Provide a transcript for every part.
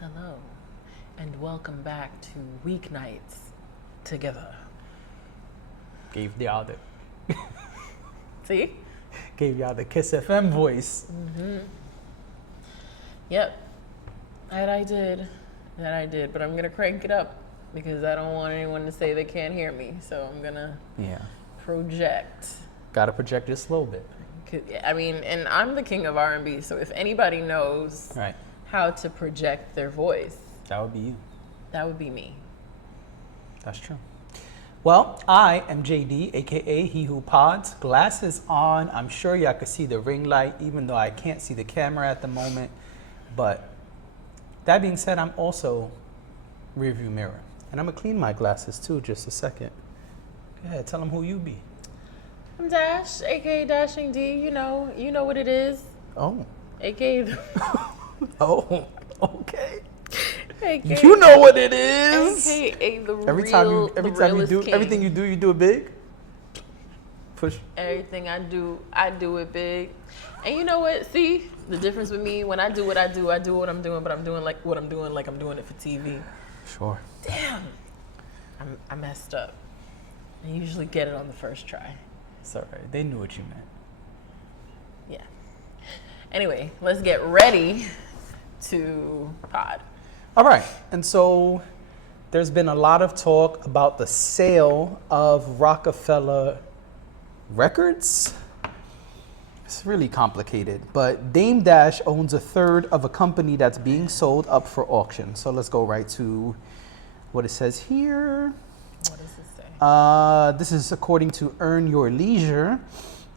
Hello, and welcome back to Weeknights together. Gave See? y'all the Kiss FM voice. Yep. That I did. But I'm gonna crank it up because I don't want anyone to say they can't hear me. So I'm gonna project. Gotta project just a little bit. I mean, and I'm the king of R&B. So if anybody knows how to project their voice, That would be you. that would be me. That's true. Well, I am J.D., aka He Who Pods. Glasses on. I'm sure y'all could see the ring light, even though I can't see the camera at the moment. But that being said, I'm also rearview mirror. And I'm gonna clean my glasses too, just a second. Go ahead, tell them who you be. I'm Dash, aka Dashing D. You know what it is. Oh. Aka Oh, okay. AKA, You know what it is. AKA the Every time you realest do king. everything you do it big. Push. Everything I do it big. And you know what? See, the difference with me, when I do what I do what I'm doing, but I'm doing like I'm doing it for TV. Sure. Damn. I messed up. I usually get it on the first try. It's all right. They knew what you meant. Yeah. Anyway, let's get ready to pod. All right. And so there's been a lot of talk about the sale of Rockefeller Records. It's really complicated, but Dame Dash owns a third of a company that's being sold up for auction. So let's go right to what it says here. What does it say? This is according to Earn Your Leisure.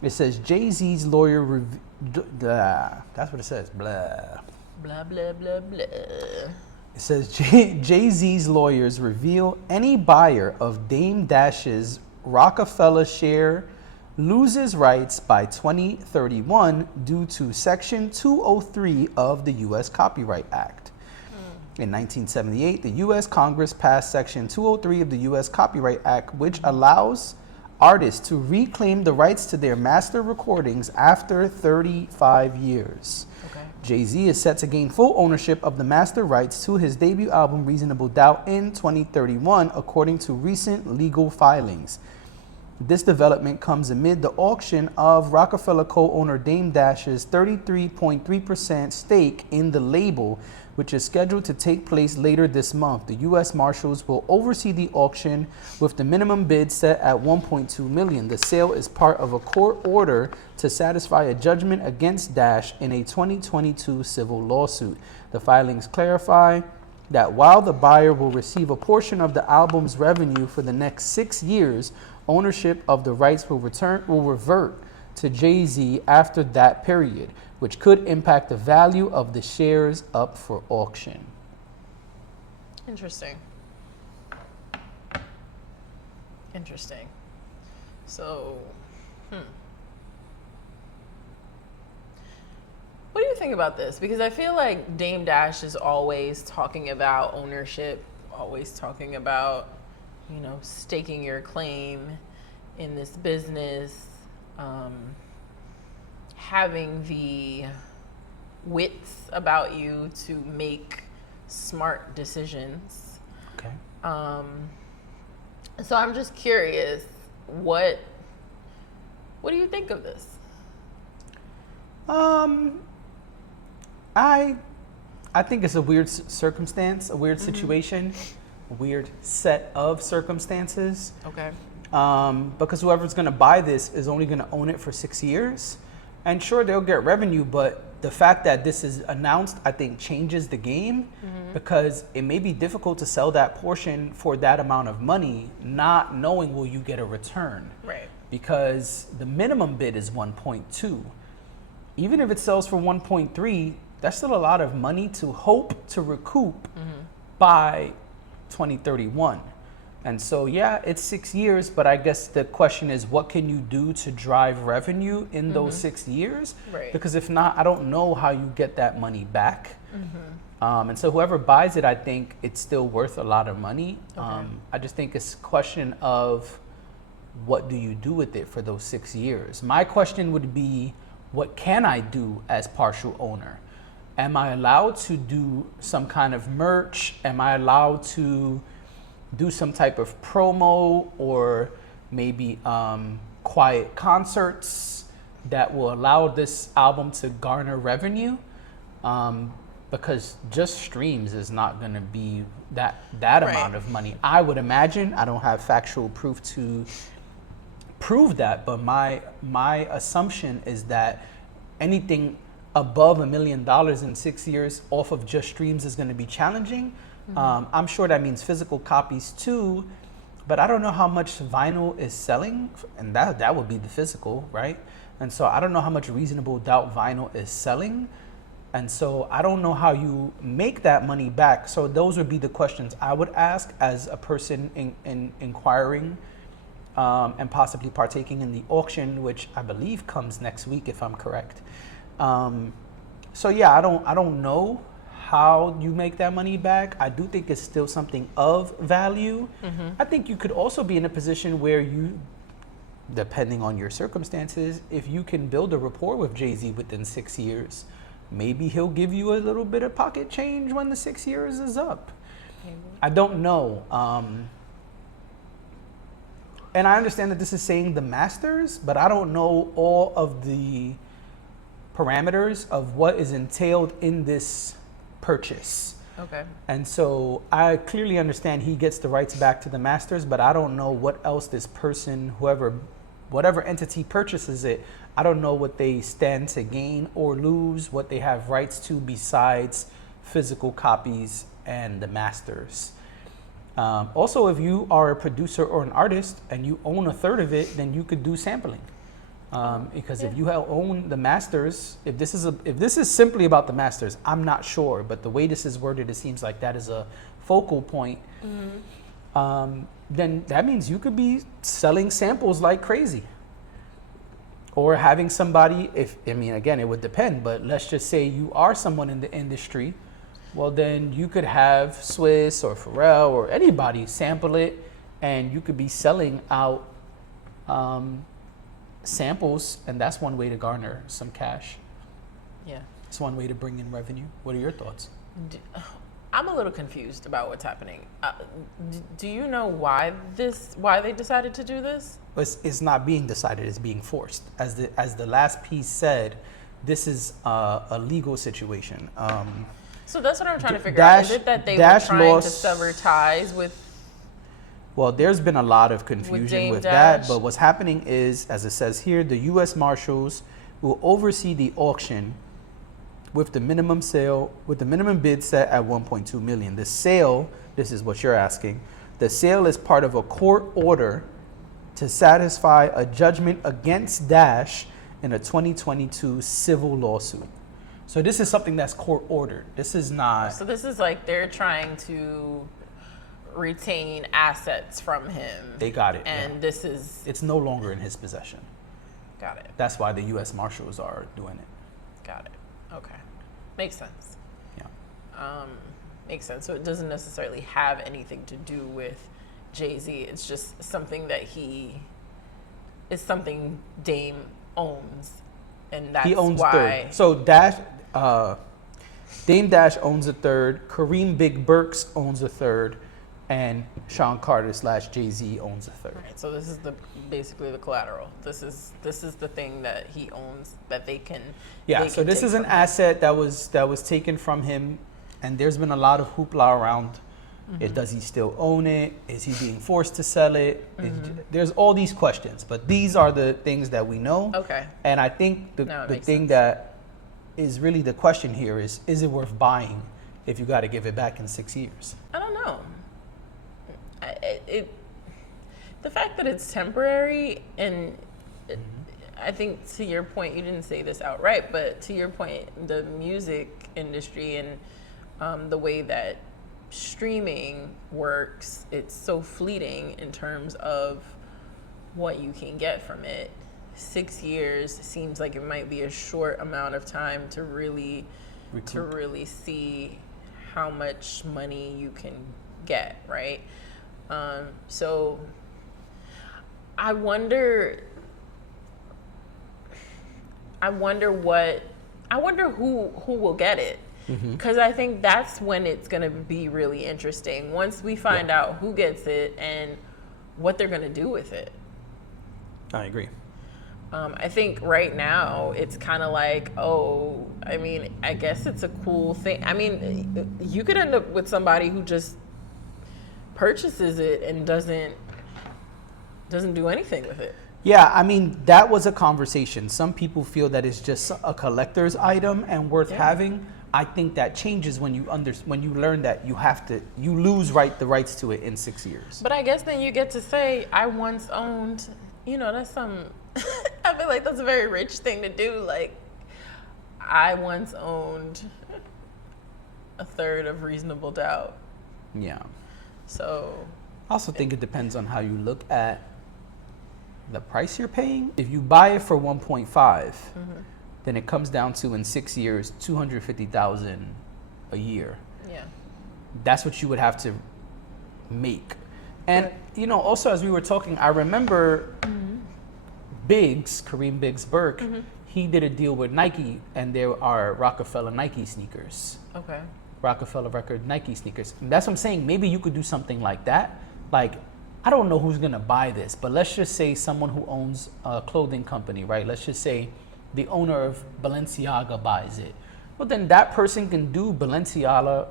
It says Jay-Z's lawyer, that's what it says, blah. Blah, blah, blah, blah. It says Jay-Z's lawyers reveal any buyer of Dame Dash's Rockefeller share loses rights by 2031 due to Section 203 of the U.S. Copyright Act. In 1978, the U.S. Congress passed Section 203 of the U.S. Copyright Act, which allows artists to reclaim the rights to their master recordings after 35 years. Okay. Jay-Z is set to gain full ownership of the master rights to his debut album Reasonable Doubt in 2031, according to recent legal filings. This development comes amid the auction of Rockefeller co-owner Dame Dash's 33.3% stake in the label, which is scheduled to take place later this month. The U.S. Marshals will oversee the auction with the minimum bid set at $1.2 million. The sale is part of a court order to satisfy a judgment against Dash in a 2022 civil lawsuit. The filings clarify that while the buyer will receive a portion of the album's revenue for the next 6 years, ownership of the rights will revert to Jay-Z after that period, which could impact the value of the shares up for auction. Interesting. So, what do you think about this? Because I feel like Dame Dash is always talking about ownership, always talking about, staking your claim in this business, having the wits about you to make smart decisions. Okay. So I'm just curious, what do you think of this? I think it's a weird circumstance, a weird situation, a weird set of circumstances. Okay. Because whoever's going to buy this is only going to own it for 6 years. And sure, they'll get revenue, but the fact that this is announced, I think, changes the game because it may be difficult to sell that portion for that amount of money, not knowing will you get a return. Right. Because the minimum bid is 1.2. Even if it sells for 1.3, that's still a lot of money to hope to recoup by 2031. And so, yeah, it's 6 years, but I guess the question is, what can you do to drive revenue in those 6 years? Right. Because if not, I don't know how you get that money back. And so whoever buys it, I think it's still worth a lot of money. Okay. I just think it's a question of what do you do with it for those 6 years? My question would be, what can I do as partial owner? am I allowed to do some kind of merch? Am I allowed to do some type of promo or maybe quiet concerts that will allow this album to garner revenue? Because just streams is not going to be that Right. amount of money. I would imagine. I don't have factual proof to prove that, but my assumption is that anything above $1 million in 6 years off of just streams is going to be challenging. I'm sure that means physical copies too, but I don't know how much vinyl is selling, and that would be the physical, right? And so I don't know how much Reasonable Doubt vinyl is selling, and so I don't know how you make that money back. So those would be the questions I would ask as a person in inquiring and possibly partaking in the auction, which I believe comes next week, if I'm correct. So yeah, I don't know how you make that money back. I do think it's still something of value. I think you could also be in a position where you, depending on your circumstances, if you can build a rapport with Jay-Z within 6 years, maybe he'll give you a little bit of pocket change when the 6 years is up. I don't know. And I understand that this is saying the masters, but I don't know all of the parameters of what is entailed in this purchase. Okay. And so I clearly understand he gets the rights back to the masters, but I don't know what else this person, whatever entity purchases it, I don't know what they stand to gain or lose, what they have rights to besides physical copies and the masters. Also, if you are a producer or an artist and you own a third of it, then you could do sampling. Because if you own the masters, if this is simply about the masters, I'm not sure, but the way this is worded, it seems like that is a focal point. Then that means you could be selling samples like crazy, or having somebody. Again, it would depend, but let's just say you are someone in the industry. Well, then you could have Swiss or Pharrell or anybody sample it, and you could be selling out samples, and that's one way to garner some cash. Yeah. It's one way to bring in revenue. What are your thoughts? I'm a little confused about what's happening. Do you know why they decided to do this? It's not being decided, it's being forced. As the last piece said, this is a legal situation. So that's what I'm trying to figure out. Is it that they were trying to sever ties with? Well, there's been a lot of confusion with that, but what's happening is, as it says here, the U.S. Marshals will oversee the auction with the minimum bid set at 1.2 million. The sale, this is what you're asking, the sale is part of a court order to satisfy a judgment against Dash in a 2022 civil lawsuit. So this is something that's court ordered. This is not. So this is like they're trying to retain assets from him. They got it. And this is. It's no longer in his possession. Got it. That's why the U.S. Marshals are doing it. Got it. Okay. Makes sense. Yeah. Makes sense. So it doesn't necessarily have anything to do with Jay-Z. It's just something that it's something Dame owns. And that's he owns why. Third. So Dame Dash owns a third, Kareem Big Burks owns a third, and Sean Carter / Jay-Z owns a third. Right, so this is basically the collateral. This is the thing that he owns that they can. Yeah. So this is an asset that was taken from him, and there's been a lot of hoopla around. Does he still own it? Is he being forced to sell it? There's all these questions, but these are the things that we know. Okay. And I think the thing that is really the question here is it worth buying if you got to give it back in 6 years? I don't know. The fact that it's temporary, and I think to your point, you didn't say this outright, but to your point, the music industry and the way that streaming works, it's so fleeting in terms of what you can get from it. 6 years seems like it might be a short amount of time to really see how much money you can get, right? So I wonder I wonder who will get it. Because I think that's when it's going to be really interesting. Once we find out who gets it and what they're going to do with it. I agree. I think right now it's kind of like, oh, I mean, I guess it's a cool thing. I mean, you could end up with somebody who just purchases it and doesn't do anything with it. Yeah, I mean, that was a conversation. Some people feel that it's just a collector's item and worth having. I think that changes when you learn that you lose the rights to it in 6 years. But I guess then you get to say, I once owned, that's some, I feel like that's a very rich thing to do. Like, I once owned a third of Reasonable Doubt. Yeah. So. I also think it depends on how you look at the price you're paying. If you buy it for 1.5, then it comes down to, in 6 years, $250,000 a year. Yeah. That's what you would have to make. And, also as we were talking, I remember Kareem Biggs Burke, he did a deal with Nike, and there are Rockefeller Nike sneakers. Okay. Rockefeller Record Nike sneakers. And that's what I'm saying. Maybe you could do something like that. Like, I don't know who's going to buy this, but let's just say someone who owns a clothing company, right? Let's just say the owner of Balenciaga buys it. Well, then that person can do Balenciaga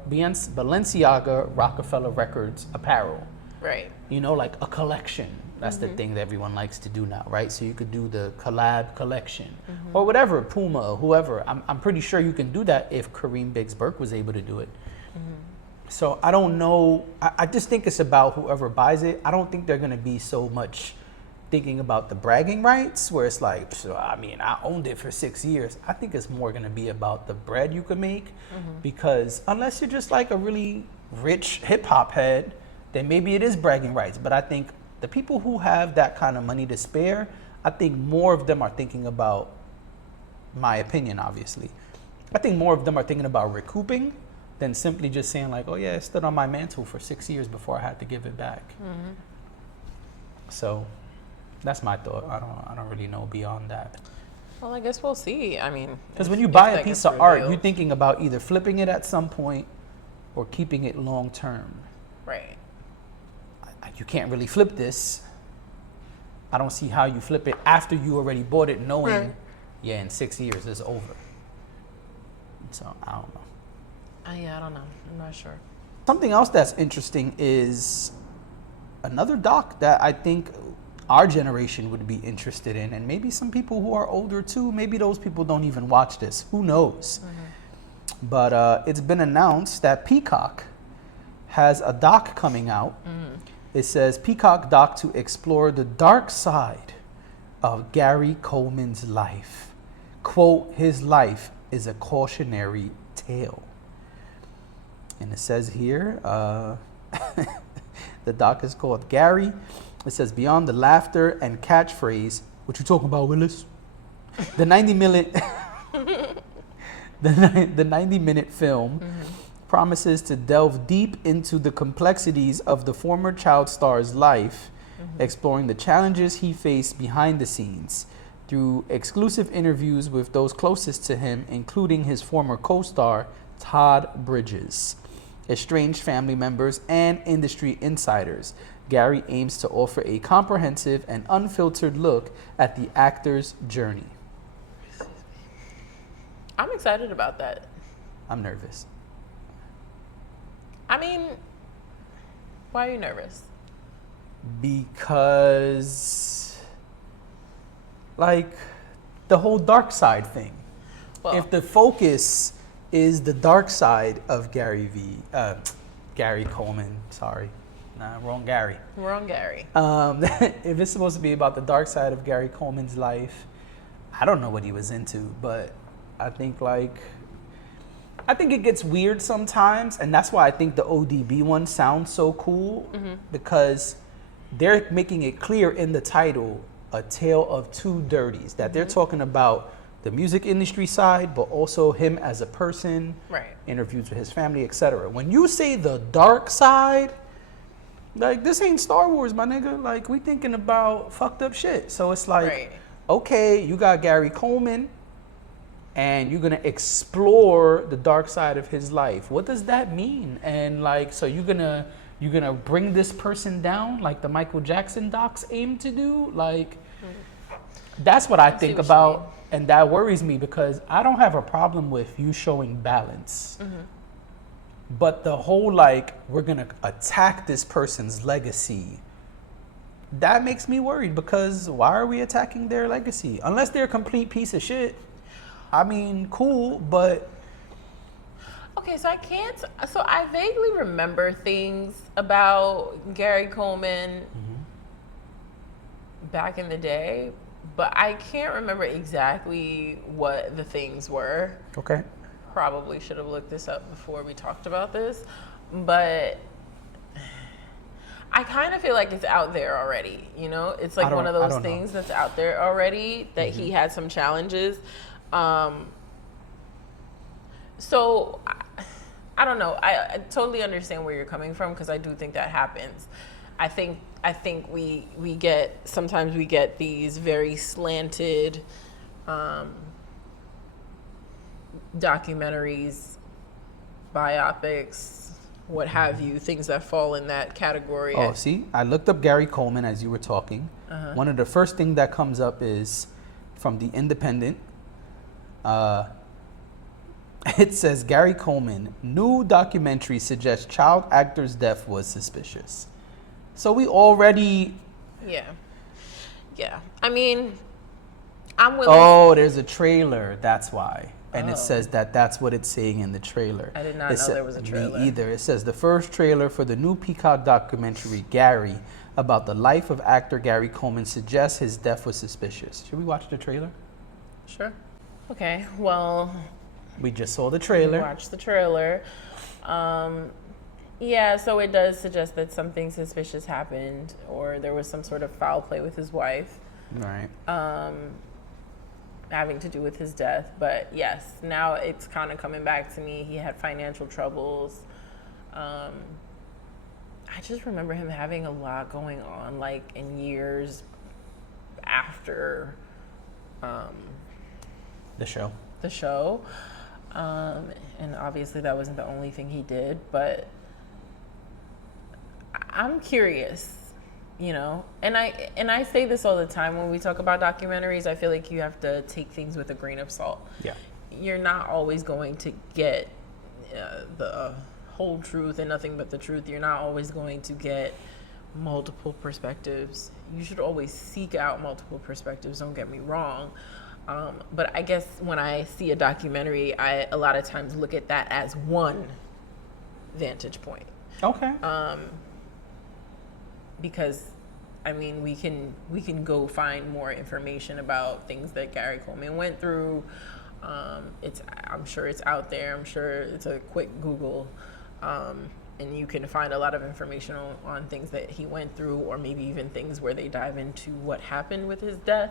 Rockefeller Records apparel. Right. Like a collection. That's the thing that everyone likes to do now, right? So you could do the collab collection or whatever, Puma, whoever. I'm pretty sure you can do that if Kareem Biggs Burke was able to do it. So I don't know. I just think it's about whoever buys it. I don't think they're going to be so much thinking about the bragging rights where it's like, I owned it for 6 years. I think it's more going to be about the bread you could make because unless you're just like a really rich hip hop head, then maybe it is bragging rights. But I think the people who have that kind of money to spare, I think more of them are thinking about, my opinion, obviously, I think more of them are thinking about recouping than simply just saying like, oh yeah, it stood on my mantle for 6 years before I had to give it back. So that's my thought. I don't really know beyond that. Well, I guess we'll see. I mean, because when you buy a piece of art, you're thinking about either flipping it at some point or keeping it long term. Right. You can't really flip this. I don't see how you flip it after you already bought it, knowing, in 6 years it's over. So I don't know. I don't know. I'm not sure. Something else that's interesting is another doc that I think our generation would be interested in, and maybe some people who are older too. Maybe those people don't even watch this. Who knows? But it's been announced that Peacock has a doc coming out. It says Peacock doc to explore the dark side of Gary Coleman's life. Quote, his life is a cautionary tale. And it says here, the doc is called Gary. It says, beyond the laughter and catchphrase, what you talking about, Willis? The 90-minute the 90-minute film promises to delve deep into the complexities of the former child star's life, exploring the challenges he faced behind the scenes through exclusive interviews with those closest to him, including his former co-star, Todd Bridges, estranged family members, and industry insiders. Gary aims to offer a comprehensive and unfiltered look at the actor's journey. I'm excited about that. I'm nervous. I mean, why are you nervous? Because, like, the whole dark side thing. Well, if the focus is the dark side of Gary Coleman, sorry. Nah, wrong Gary. Wrong Gary. If it's supposed to be about the dark side of Gary Coleman's life, I don't know what he was into, but I think it gets weird sometimes, and that's why I think the ODB one sounds so cool, because they're making it clear in the title, A Tale of Two Dirties, that they're talking about the music industry side, but also him as a person, interviews with his family, etc. When you say the dark side, like, this ain't Star Wars, my nigga. Like, we thinking about fucked up shit. So it's like, okay, you got Gary Coleman, and you're gonna explore the dark side of his life. What does that mean? And like, so you're gonna bring this person down like the Michael Jackson docs aim to do? Like, that's what I think about, and that worries me because I don't have a problem with you showing balance. But the whole like, we're gonna attack this person's legacy, that makes me worried because why are we attacking their legacy? Unless they're a complete piece of shit. I mean, cool, but... Okay, so I vaguely remember things about Gary Coleman back in the day, but I can't remember exactly what the things were. Okay. Probably should have looked this up before we talked about this, but I kind of feel like it's out there already, you know? It's like one of those things that's out there already, that he had some challenges. So I don't know. I totally understand where you're coming from because I do think that happens. I think sometimes we get these very slanted documentaries, biopics, what have you, things that fall in that category. Oh, see, I looked up Gary Coleman as you were talking. One of the first things that comes up is from The Independent. It says, Gary Coleman, new documentary suggests child actor's death was suspicious. So we already... Yeah. I mean, I'm willing... Oh, there's a trailer. That's why. And it says that's what it's saying in the trailer. I did not know there was a trailer. Me either. It says the first trailer for the new Peacock documentary, Gary, about the life of actor Gary Coleman suggests his death was suspicious. Should we watch the trailer? Sure. Okay, well... We just saw the trailer. We watched the trailer. Yeah, so it does suggest that something suspicious happened or there was some sort of foul play with his wife. Right. Having to do with his death. But yes, now it's kind of coming back to me. He had financial troubles. I just remember him having a lot going on, like in years after the show. And obviously that wasn't the only thing he did, but I'm curious, you know, and I say this all the time when we talk about documentaries. I feel like you have to take things with a grain of salt. Yeah. You're not always going to get the whole truth and nothing but the truth. You're not always going to get multiple perspectives. You should always seek out multiple perspectives, don't get me wrong. But I guess when I see a documentary, I a lot of times look at that as one vantage point. Okay. Because, I mean, we can go find more information about things that Gary Coleman went through. I'm sure it's out there. I'm sure it's a quick Google, and you can find a lot of information on things that he went through, or maybe even things where they dive into what happened with his death.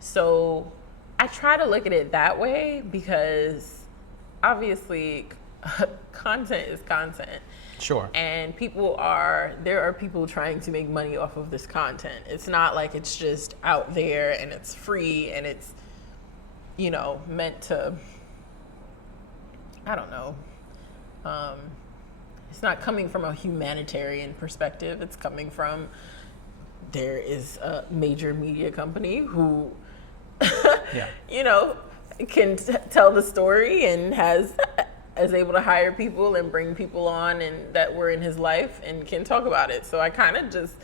So I try to look at it that way because obviously content is content. Sure. And there are people trying to make money off of this content. It's not like it's just out there and it's free and it's, you know, meant to, I don't know. It's not coming from a humanitarian perspective. It's coming from, there is a major media company who, you know, can tell the story and is able to hire people and bring people on and that were in his life and can talk about it. So I kind of just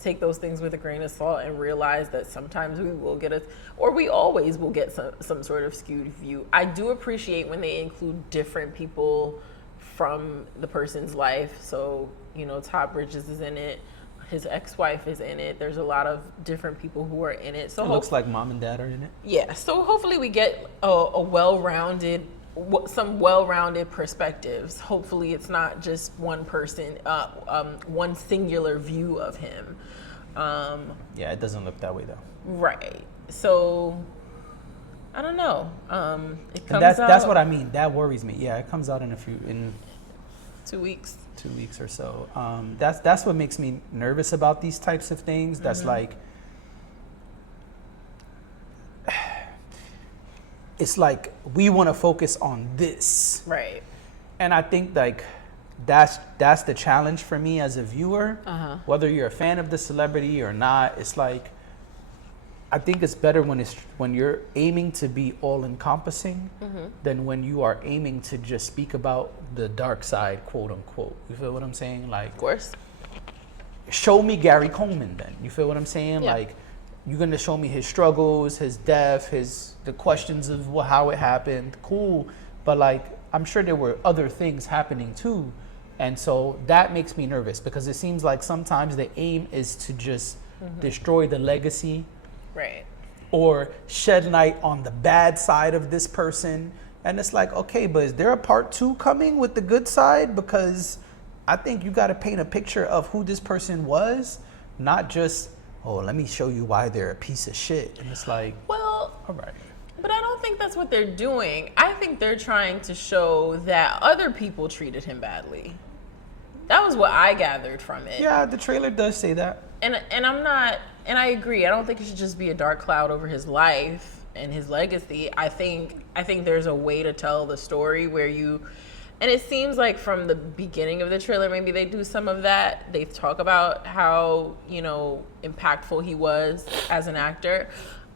take those things with a grain of salt and realize that sometimes we will get we always will get some sort of skewed view. I do appreciate when they include different people from the person's life. So, you know, Todd Bridges is in it. His ex-wife is in it. There's a lot of different people who are in it. So it looks like mom and dad are in it. Yeah. So hopefully we get some well-rounded perspectives. Hopefully it's not just one person, one singular view of him. Yeah, it doesn't look that way though. Right. So I don't know. It comes that's out, what I mean. That worries me. Yeah, it comes out in 2 weeks. 2 weeks or so. That's what makes me nervous about these types of things. That's like, it's like we want to focus on this. Right. And I think like that's the challenge for me as a viewer. Whether you're a fan of the celebrity or not, it's like I think it's better when you're aiming to be all encompassing than when you are aiming to just speak about the dark side, quote unquote. You feel what I'm saying? Like, Of course. show me Gary Coleman then. You feel what I'm saying? Yeah. Like, you're gonna show me his struggles, his death, the questions of how it happened. Cool, but like I'm sure there were other things happening too, and so that makes me nervous because it seems like sometimes the aim is to just destroy the legacy, Right. or shed light on the bad side of this person. And it's like, okay, but is there a part 2 coming with the good side? Because I think you got to paint a picture of who this person was, not just, oh, let me show you why they're a piece of shit. And it's like, Well, all right. but I don't think that's what they're doing. I think they're trying to show that other people treated him badly. That was what I gathered from it. Yeah, the trailer does say that. And I'm not, and I agree. I don't think it should just be a dark cloud over his life and his legacy. I think there's a way to tell the story where you, and it seems like from the beginning of the trailer, maybe they do some of that. They talk about how, you know, impactful he was as an actor.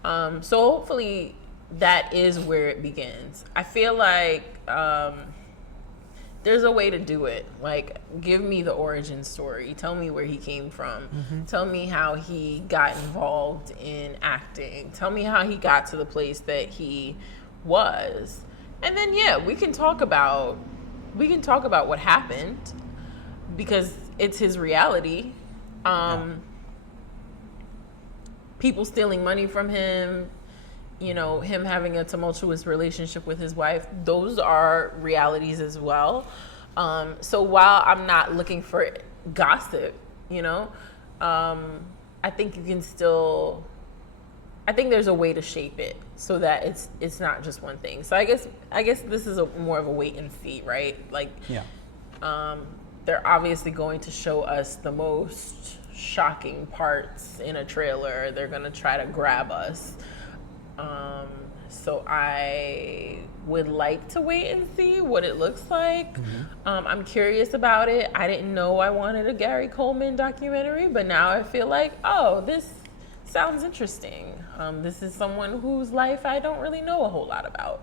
So hopefully that is where it begins. I feel like there's a way to do it. Like, give me the origin story. Tell me where he came from. Tell me how he got involved in acting. Tell me how he got to the place that he was. And then, yeah, we can talk about what happened because it's his reality. People stealing money from him, you know, him having a tumultuous relationship with his wife, those are realities as well. So while I'm not looking for gossip, you know, I think you can still, I think there's a way to shape it so that it's not just one thing. So I guess this is more of a wait and see, right? Like, they're obviously going to show us the most shocking parts in a trailer. They're gonna try to grab us. So I would like to wait and see what it looks like. I'm curious about it. I didn't know I wanted a Gary Coleman documentary, but now I feel like, oh, this sounds interesting. This is someone whose life I don't really know a whole lot about.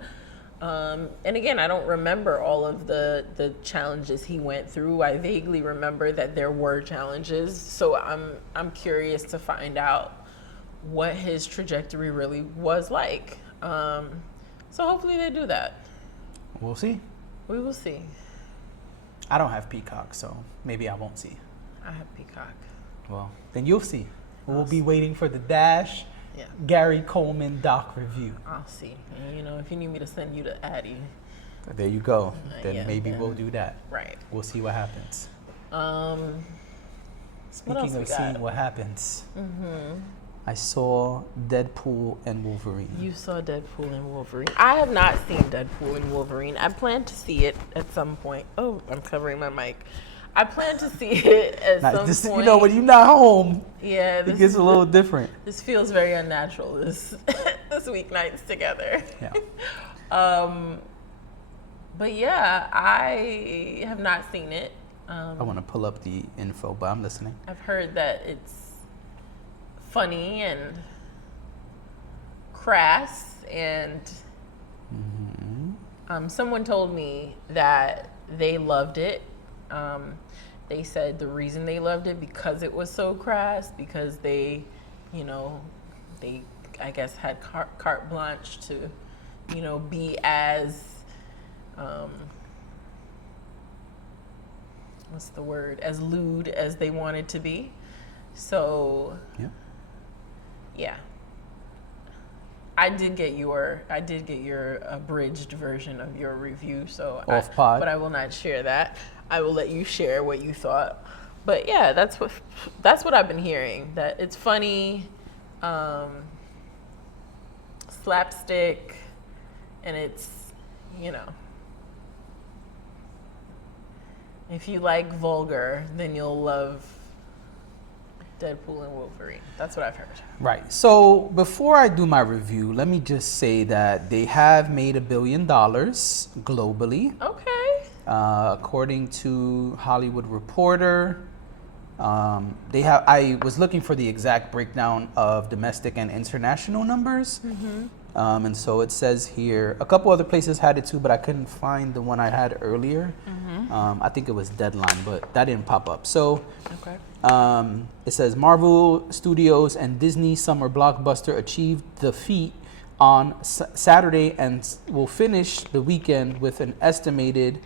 And again, I don't remember all of the challenges he went through. I vaguely remember that there were challenges. So I'm curious to find out what his trajectory really was like. So hopefully they do that. We'll see. We will see. I don't have Peacock, so maybe I won't see. I have Peacock. Well, then you'll see. We'll be waiting for the Dash Yeah, Gary Coleman doc review. I'll see. And, you know, if you need me to send you to Addie. There you go. Then Yeah, maybe then- we'll do that. Right. We'll see what happens. What else Speaking we of got? seeing what happens, I saw Deadpool and Wolverine. You saw Deadpool and Wolverine. I have not seen Deadpool and Wolverine. I plan to see it at some point. Oh, I'm covering my mic. I plan to see it at some point. You know, when you're not home, Yeah, it gets a little different. this feels very unnatural. This weeknights together. Yeah. But yeah, I have not seen it. I want to pull up the info, but I'm listening. I've heard that it's funny and crass, and someone told me that they loved it. They said the reason they loved it because it was so crass, because they, you know, they, I guess, had carte blanche to, you know, be as, what's the word, as lewd as they wanted to be. So, yeah. I did get your abridged version of your review, so Off pod. but I will not share that. I will let you share what you thought. But yeah, that's what I've been hearing. That it's funny, slapstick, and it's, you know, if you like vulgar, then you'll love Deadpool and Wolverine. That's what I've heard. Right. So before I do my review, let me just say that they have made $1 billion globally. Okay. According to Hollywood Reporter, they have. I was looking for the exact breakdown of domestic and international numbers, and so it says here a couple other places had it too, but I couldn't find the one I had earlier. I think it was Deadline, but that didn't pop up. So, Okay. it says Marvel Studios and Disney summer blockbuster achieved the feat on Saturday and will finish the weekend with an estimated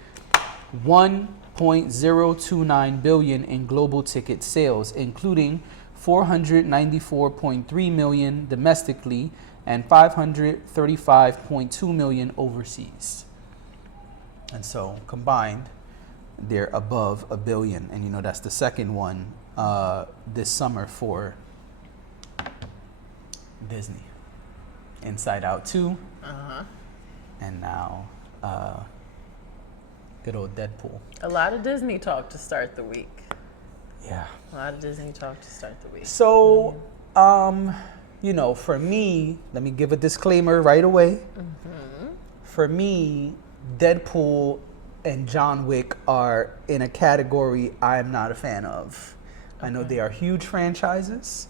1.029 billion in global ticket sales, including 494.3 million domestically and 535.2 million overseas. And so combined, they're above $1 billion, and that's the second one this summer for Disney. Inside Out 2, and now good old Deadpool. A lot of Disney talk to start the week. Yeah. A lot of Disney talk to start the week. So, for me, let me give a disclaimer right away. For me, Deadpool and John Wick are in a category I'm not a fan of. I know they are huge franchises,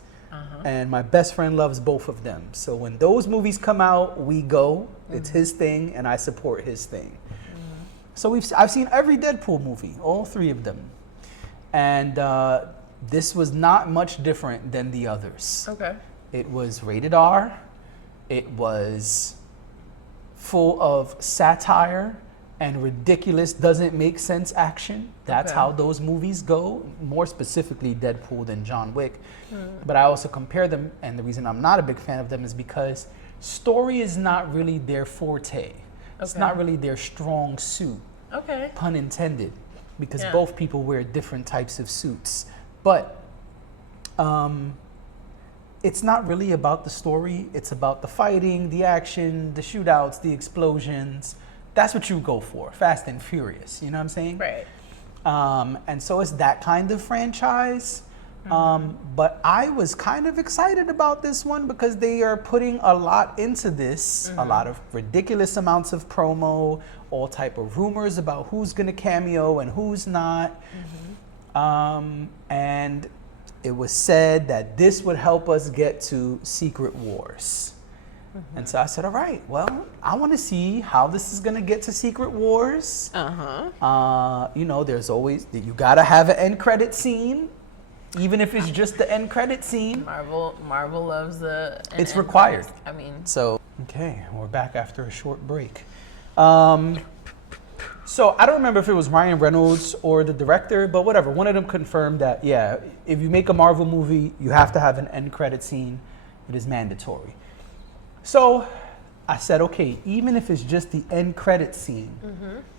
and my best friend loves both of them. So when those movies come out, we go. It's his thing, and I support his thing. So I've seen every Deadpool movie, all 3 of them. And this was not much different than the others. Okay. It was rated R. It was full of satire and ridiculous, doesn't make sense action. That's how those movies go, more specifically Deadpool than John Wick. But I also compare them, and the reason I'm not a big fan of them is because story is not really their forte. It's not really their strong suit. Okay. Pun intended, because both people wear different types of suits. But it's not really about the story. It's about the fighting, the action, the shootouts, the explosions. That's what you go for, Fast and Furious. You know what I'm saying? Right. And so it's that kind of franchise. But I was kind of excited about this one because they are putting a lot into this, a lot of ridiculous amounts of promo, all type of rumors about who's going to cameo and who's not. And it was said that this would help us get to Secret Wars. And so I said, all right, well, I want to see how this is going to get to Secret Wars. There's always, you got to have an end credit scene. Even if it's just the end credit scene. Marvel loves the. It's required. I mean. So, okay, we're back after a short break. So I don't remember if it was Ryan Reynolds or the director, but whatever. One of them confirmed that, if you make a Marvel movie, you have to have an end credit scene. It is mandatory. So I said, okay, even if it's just the end credit scene,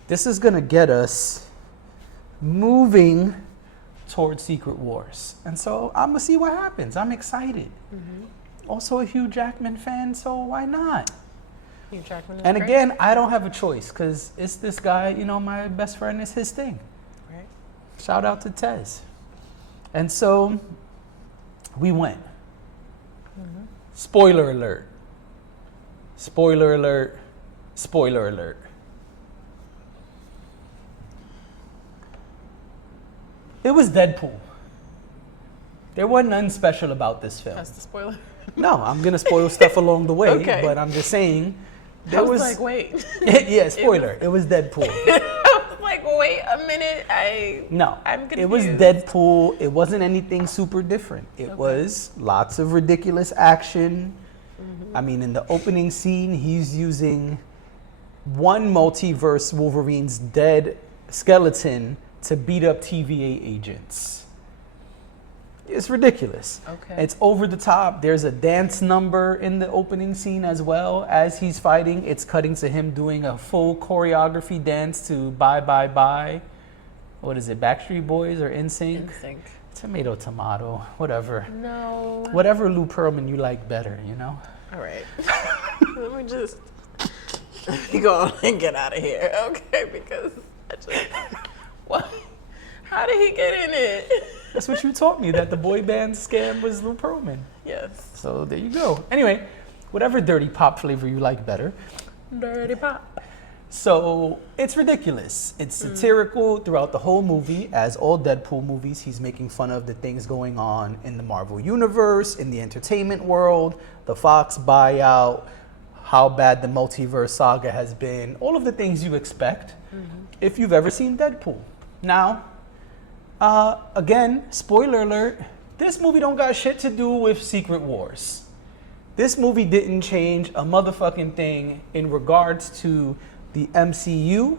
this is going to get us moving towards Secret Wars. And so I'm gonna see what happens. I'm excited. Also a Hugh Jackman fan, so why not? Hugh Jackman is And great. again, I don't have a choice because it's this guy, my best friend is his thing. Right. Shout out to Tez. And so we went. Spoiler alert. Spoiler alert. Spoiler alert. It was Deadpool. There wasn't nothing special about this film. That's the spoiler. No, I'm gonna spoil stuff along the way, Okay. but I'm just saying. I was like, wait. Yeah, spoiler. It was Deadpool. I was like, wait a minute. I'm confused. It was Deadpool. It wasn't anything super different. It was lots of ridiculous action. I mean, in the opening scene, he's using one multiverse Wolverine's dead skeleton to beat up TVA agents. It's ridiculous. Okay. It's over the top. There's a dance number in the opening scene as well. As he's fighting, it's cutting to him doing a full choreography dance to Bye Bye Bye. What is it, Backstreet Boys or NSYNC? NSYNC. Tomato, tomato, whatever. No. Whatever Lou Pearlman you like better, All right. Let me just go on and get out of here, okay? Because I just, what? How did he get in it? That's what you taught me, that the boy band scam was Lou Pearlman. Yes. So there you go. Anyway, whatever dirty pop flavor you like better. Dirty pop. So it's ridiculous. It's satirical throughout the whole movie. As all Deadpool movies, he's making fun of the things going on in the Marvel Universe, in the entertainment world, the Fox buyout, how bad the multiverse saga has been, all of the things you expect if you've ever seen Deadpool. Now, again, spoiler alert, this movie don't got shit to do with Secret Wars. This movie didn't change a motherfucking thing in regards to the MCU.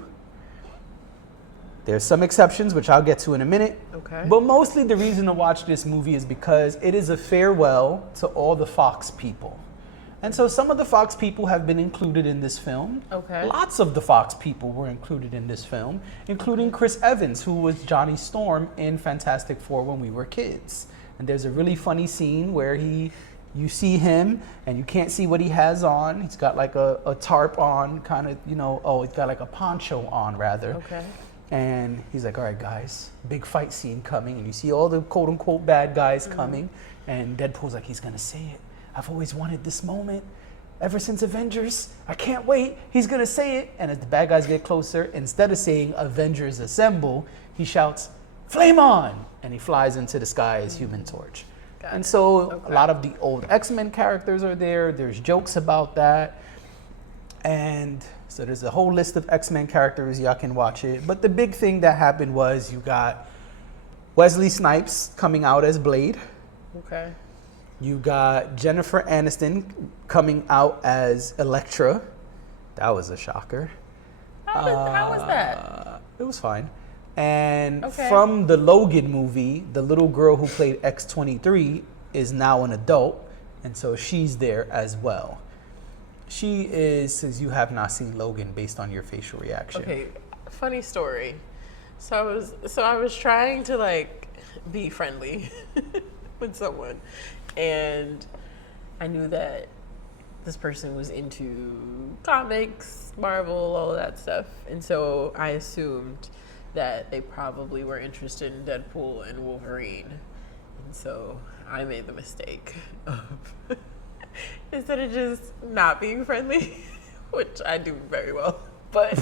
There's some exceptions, which I'll get to in a minute. Okay. But mostly the reason to watch this movie is because it is a farewell to all the Fox people. And so some of the Fox people have been included in this film. Okay. Lots of the Fox people were included in this film, including Chris Evans, who was Johnny Storm in Fantastic Four when we were kids. And there's a really funny scene where you see him and you can't see what he has on. He's got like a tarp on, kind of, he's got like a poncho on rather. Okay. And he's like, all right, guys, big fight scene coming. And you see all the quote unquote bad guys coming. And Deadpool's like, he's going to say it. I've always wanted this moment ever since Avengers. I can't wait. He's going to say it. And as the bad guys get closer, instead of saying Avengers Assemble, he shouts, flame on. And he flies into the sky as Human Torch. And so a lot of the old X-Men characters are there. There's jokes about that. And so there's a whole list of X-Men characters. Y'all can watch it. But the big thing that happened was you got Wesley Snipes coming out as Blade. Okay. You got Jennifer Aniston coming out as Elektra. That was a shocker. How was that? It was fine. And Okay. from the Logan movie, the little girl who played X-23 is now an adult, and so she's there as well. She is, since you have not seen Logan based on your facial reaction. Okay, funny story. So I was trying to like be friendly with someone, and I knew that this person was into comics, Marvel, all of that stuff, and so I assumed that they probably were interested in Deadpool and Wolverine. And so I made the mistake of, instead of just not being friendly, which I do very well, but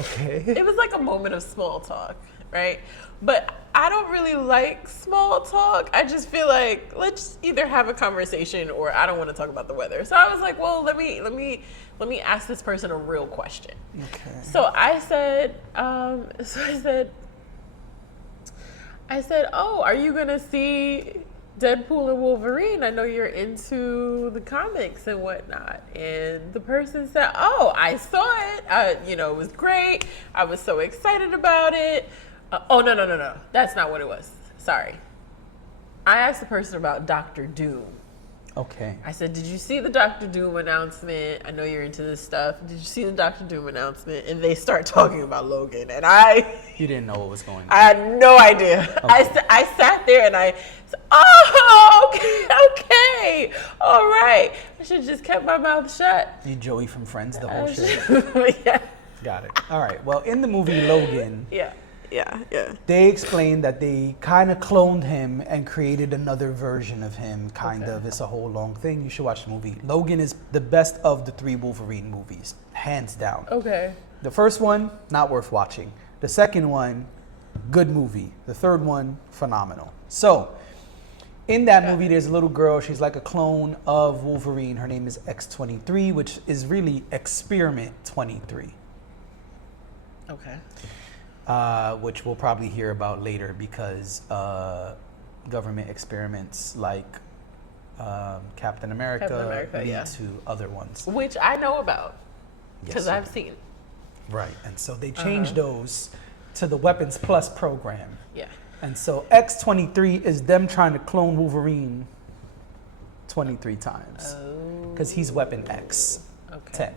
Okay. it was like a moment of small talk, right? But I don't really like small talk. I just feel like, let's either have a conversation or I don't want to talk about the weather. So I was like, well, let me ask this person a real question. Okay. So I said, oh, are you gonna see Deadpool and Wolverine? I know you're into the comics and whatnot. And the person said, oh, I saw it. It was great. I was so excited about it. No. That's not what it was. Sorry. I asked the person about Dr. Doom. Okay. I said, did you see the Dr. Doom announcement? I know you're into this stuff. Did you see the Dr. Doom announcement? And they start talking about Logan. And You didn't know what was going on. I had no idea. Okay. I sat there and I said, oh, okay, all right. I should have just kept my mouth shut. You Joey from Friends, the whole shit. Yeah. Got it. All right. Well, in the movie Logan, Yeah. they explained that they kind of cloned him and created another version of him, kind of. It's a whole long thing. You should watch the movie. Logan is the best of the 3 Wolverine movies, hands down. Okay. The first one, not worth watching. The second one, good movie. The third one, phenomenal. So, in that movie, there's a little girl. She's like a clone of Wolverine. Her name is X-23, which is really Experiment 23. Okay. Which we'll probably hear about later because government experiments like Captain America lead yeah. to other ones. Which I know about because Yes, I've seen. Right, and so they changed those to the Weapons Plus program. Yeah. And so X-23 is them trying to clone Wolverine 23 times because he's Weapon X. Okay.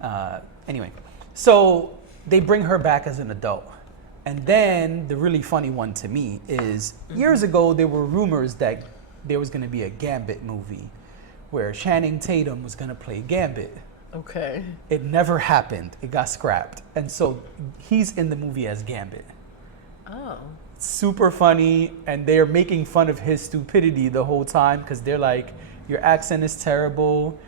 10. Anyway, so they bring her back as an adult. And then the really funny one to me is years ago, there were rumors that there was going to be a Gambit movie where Channing Tatum was going to play Gambit. Okay. It never happened. It got scrapped. And so he's in the movie as Gambit. Oh. Super funny, and they're making fun of his stupidity the whole time because they're like, your accent is terrible.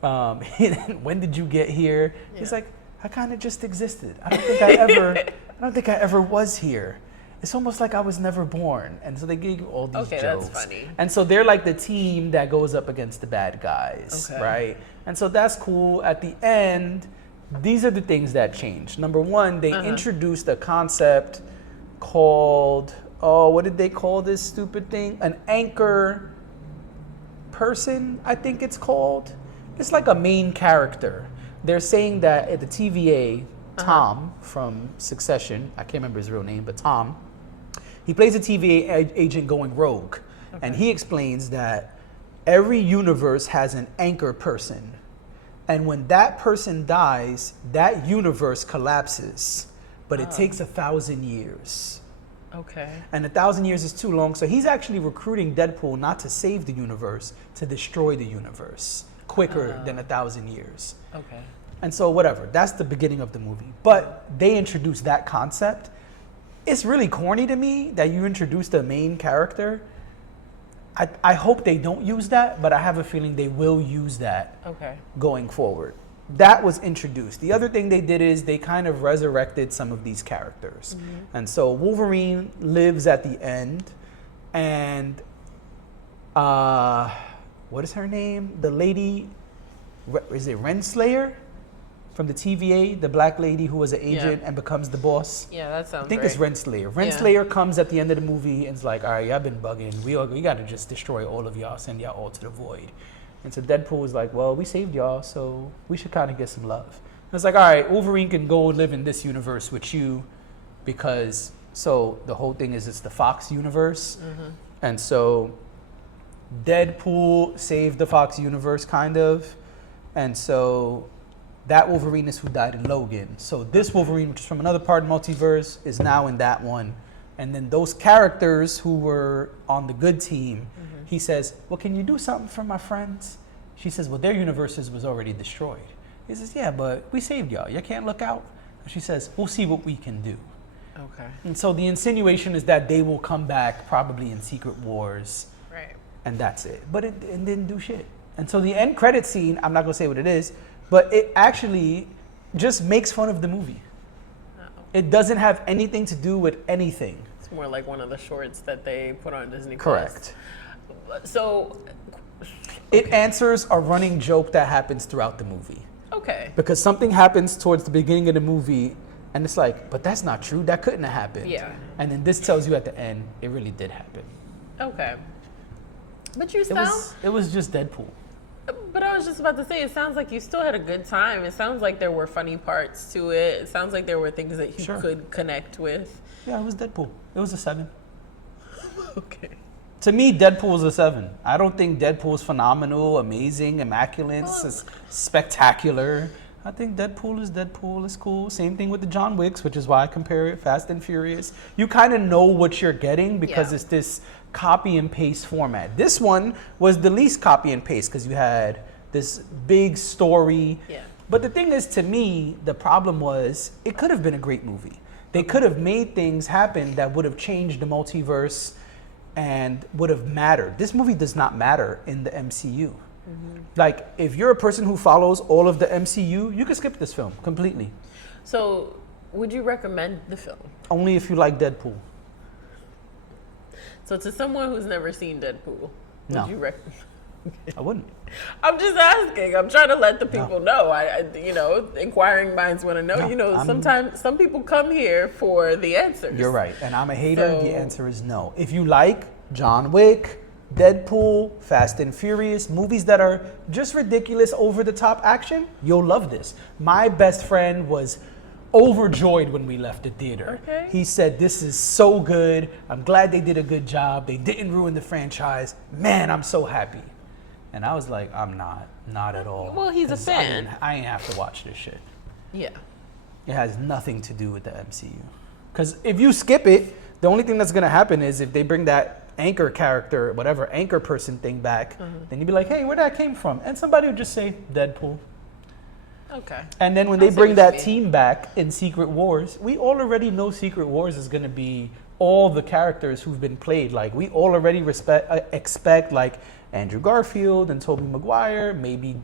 When did you get here? Yeah. He's like, I kind of just existed. I don't think I ever was here. It's almost like I was never born. And so they gave you all these jokes. That's funny. And so they're like the team that goes up against the bad guys, right? And so that's cool. At the end, these are the things that changed. Number one, they introduced a concept called, what did they call this stupid thing? An anchor person, I think it's called. It's like a main character. They're saying that at the TVA, Tom from Succession, I can't remember his real name, but Tom, he plays a TVA agent going rogue. And he explains that every universe has an anchor person. And when that person dies, that universe collapses. But it takes 1,000 years. Okay. And 1,000 years is too long. So he's actually recruiting Deadpool not to save the universe, to destroy the universe quicker than 1,000 years. Okay. And so whatever, that's the beginning of the movie. But they introduced that concept. It's really corny to me that you introduced the main character. I hope they don't use that, but I have a feeling they will use that going forward. That was introduced. The other thing they did is they kind of resurrected some of these characters. And so Wolverine lives at the end, and what is her name? The lady, is it Renslayer? From the TVA, the black lady who was an agent and becomes the boss. Yeah, that sounds I think right. it's Renslayer. Renslayer comes at the end of the movie and is like, all right, y'all been bugging. We got to just destroy all of y'all, send y'all all to the void. And so Deadpool was like, well, we saved y'all, so we should kind of get some love. And it's like, all right, Wolverine can go live in this universe with you because, so the whole thing is it's the Fox universe. And so Deadpool saved the Fox universe, kind of. And so that Wolverine is who died in Logan. So this Wolverine, which is from another part of the multiverse, is now in that one. And then those characters who were on the good team, he says, well, can you do something for my friends? She says, well, their universes was already destroyed. He says, yeah, but we saved y'all. You can't look out. And she says, we'll see what we can do. Okay. And so the insinuation is that they will come back probably in Secret Wars. Right. And that's it. But it didn't do shit. And so the end credit scene, I'm not going to say what it is, but it actually just makes fun of the movie. It doesn't have anything to do with anything. It's more like one of the shorts that they put on Disney+. Correct. So it answers a running joke that happens throughout the movie. Okay. Because something happens towards the beginning of the movie, and it's like, but that's not true. That couldn't have happened. Yeah. And then this tells you at the end, it really did happen. Okay. But you sound... It was just Deadpool. But I was just about to say, it sounds like you still had a good time. It sounds like there were funny parts to it. It sounds like there were things that you could connect with. Yeah, it was Deadpool. It was a 7. Okay. To me, Deadpool is a 7. I don't think Deadpool is phenomenal, amazing, immaculate, spectacular. I think Deadpool is Deadpool. It's cool. Same thing with the John Wicks, which is why I compare it Fast and Furious. You kind of know what you're getting because it's this copy and paste format. This one was the least copy and paste because you had this big story. Yeah. But the thing is, to me, the problem was it could have been a great movie. They could have made things happen that would have changed the multiverse and would have mattered. This movie does not matter in the MCU. Like, if you're a person who follows all of the MCU, you can skip this film completely. So, would you recommend the film? Only if you like Deadpool. So, to someone who's never seen Deadpool, would you recommend? I wouldn't. I'm just asking. I'm trying to let the people know. I inquiring minds want to know. Sometimes some people come here for the answers. You're right, and I'm a hater. So, the answer is no. If you like John Wick, Deadpool, Fast and Furious, movies that are just ridiculous, over-the-top action, you'll love this. My best friend was overjoyed when we left the theater. Okay. He said, this is so good. I'm glad they did a good job. They didn't ruin the franchise. Man, I'm so happy. And I was like, I'm not at all. Well, he's a fan. I ain't have to watch this shit. Yeah. It has nothing to do with the MCU. Because if you skip it, the only thing that's going to happen is if they bring that anchor character, whatever anchor person thing back, then you'd be like, hey, where that came from? And somebody would just say Deadpool. Okay. And then when I they see bring what that you mean. team back in Secret Wars, we already know Secret Wars is going to be all the characters who've been played. Like, we already expect, like, Andrew Garfield and Tobey Maguire, maybe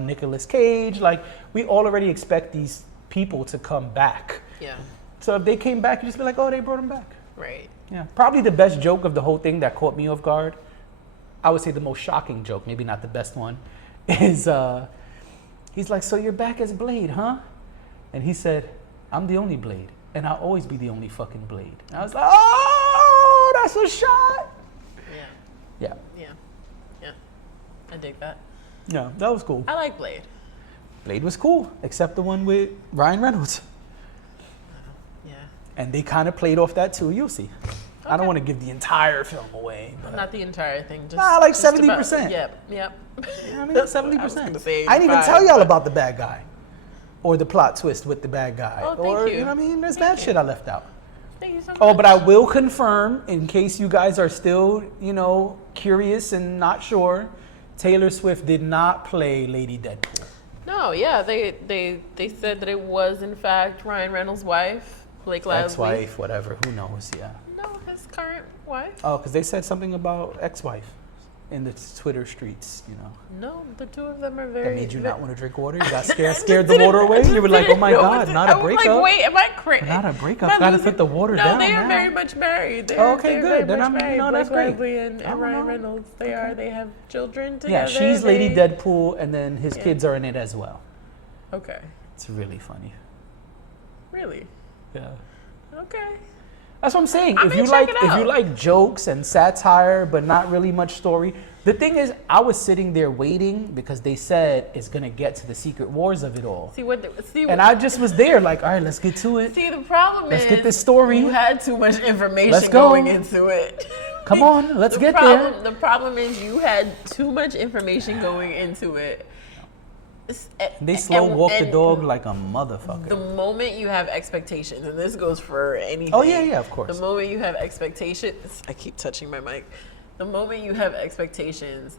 Nicolas Cage. Like, we already expect these people to come back. Yeah. So if they came back, you just be like, oh, they brought them back. Right. Yeah. Probably the best joke of the whole thing that caught me off guard, I would say the most shocking joke, maybe not the best one, is he's like, so you're back as Blade, huh? And he said, I'm the only Blade, and I'll always be the only fucking Blade. And I was like, oh, that's a shot. Yeah. Yeah. Yeah. Yeah. I dig that. Yeah, that was cool. I like Blade. Blade was cool, except the one with Ryan Reynolds. Yeah. And they kind of played off that too, you'll see. I don't Okay. want to give the entire film away. But Not the entire thing. Just, Nah, like just 70%. about- Yep. Yep. I mean, That's 70%. what I was gonna say, I didn't even 85, tell y'all but- about the bad guy. Or the plot twist with the bad guy. Oh, thank or, you. know what I mean? There's Thank that you. shit I left out. Thank you so much. Oh, but I will confirm, in case you guys are still, curious and not sure, Taylor Swift did not play Lady Deadpool. No, yeah, they said that it was in fact Ryan Reynolds' wife, Blake Lively. Ex-wife, whatever, who knows, yeah. No, his current wife. Oh, because they said something about ex-wife in the Twitter streets, No, the two of them are That very. made you not want to drink water? You got I scared just the didn't- water I away? just You were like, oh didn't my know God, what to- not a I was breakup. like, wait, am I crazy? Not a breakup. Gotta put the water down No, they are now. very much married. Oh, okay, they're good. Very Then much I'm- married. no, that's Blake great. Lively and I don't Ryan know. Reynolds. They are. They have children Yeah, together. she's Lady They- Deadpool, and then his kids are in it as well. Okay. It's really funny. Really? Yeah. Okay. That's what I'm saying. I If may you check like, it if you out. like jokes and satire, but not really much story. The thing is, I was sitting there waiting because they said it's gonna get to the Secret Wars of it all, and I just was there, like, all right, let's get to it. See, the problem Let's is get this story. you had too much information Let's go. going into it. Come on, let's The get problem, there. The problem is you had too much information going into it. They slow walk the and dog like a motherfucker. The moment you have expectations, and this goes for anything. Oh, yeah, of course. The moment you have expectations, I keep touching my mic. The moment you have expectations,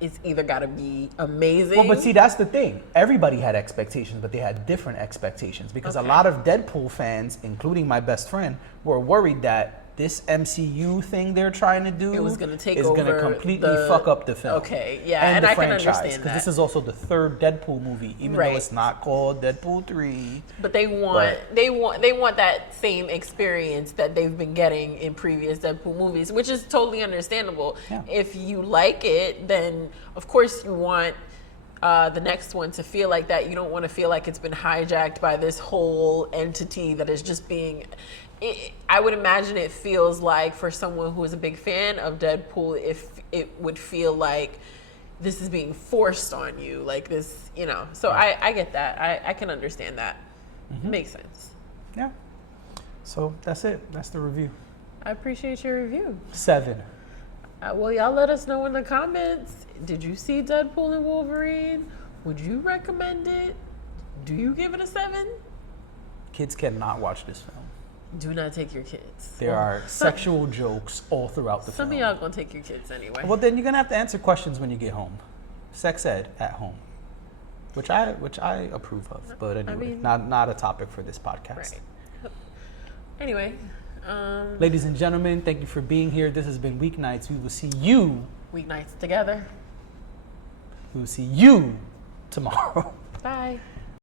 it's either got to be amazing. Well, but see, that's the thing. Everybody had expectations, but they had different expectations because a lot of Deadpool fans, including my best friend, were worried that this MCU thing they're trying to do It was gonna take is going to over completely the- fuck up the film. Okay, yeah, and the I can franchise, understand because this that. is also the third Deadpool movie, even though Right. it's not called Deadpool 3. But they want that same experience that they've been getting in previous Deadpool movies, which is totally understandable. Yeah. If you like it, then of course you want the next one to feel like that. You don't want to feel like it's been hijacked by this whole entity that is just being. I would imagine it feels like for someone who is a big fan of Deadpool, if it would feel like this is being forced on you, like this, So I get that. I can understand that. Makes sense. Yeah. So that's it. That's the review. I appreciate your review. 7. Well, y'all let us know in the comments. Did you see Deadpool and Wolverine? Would you recommend it? Do you give it a 7? Kids cannot watch this film. Do not take your kids. There are sexual jokes all throughout the Some film. of y'all gonna take your kids anyway. Well, then you're gonna have to answer questions when you get home. Sex ed at home, which I approve of. But anyway, mean- not a topic for this podcast. Right. Anyway, Ladies and gentlemen, thank you for being here. This has been Weeknights. We will see you. weeknights together. We will see you tomorrow. Bye.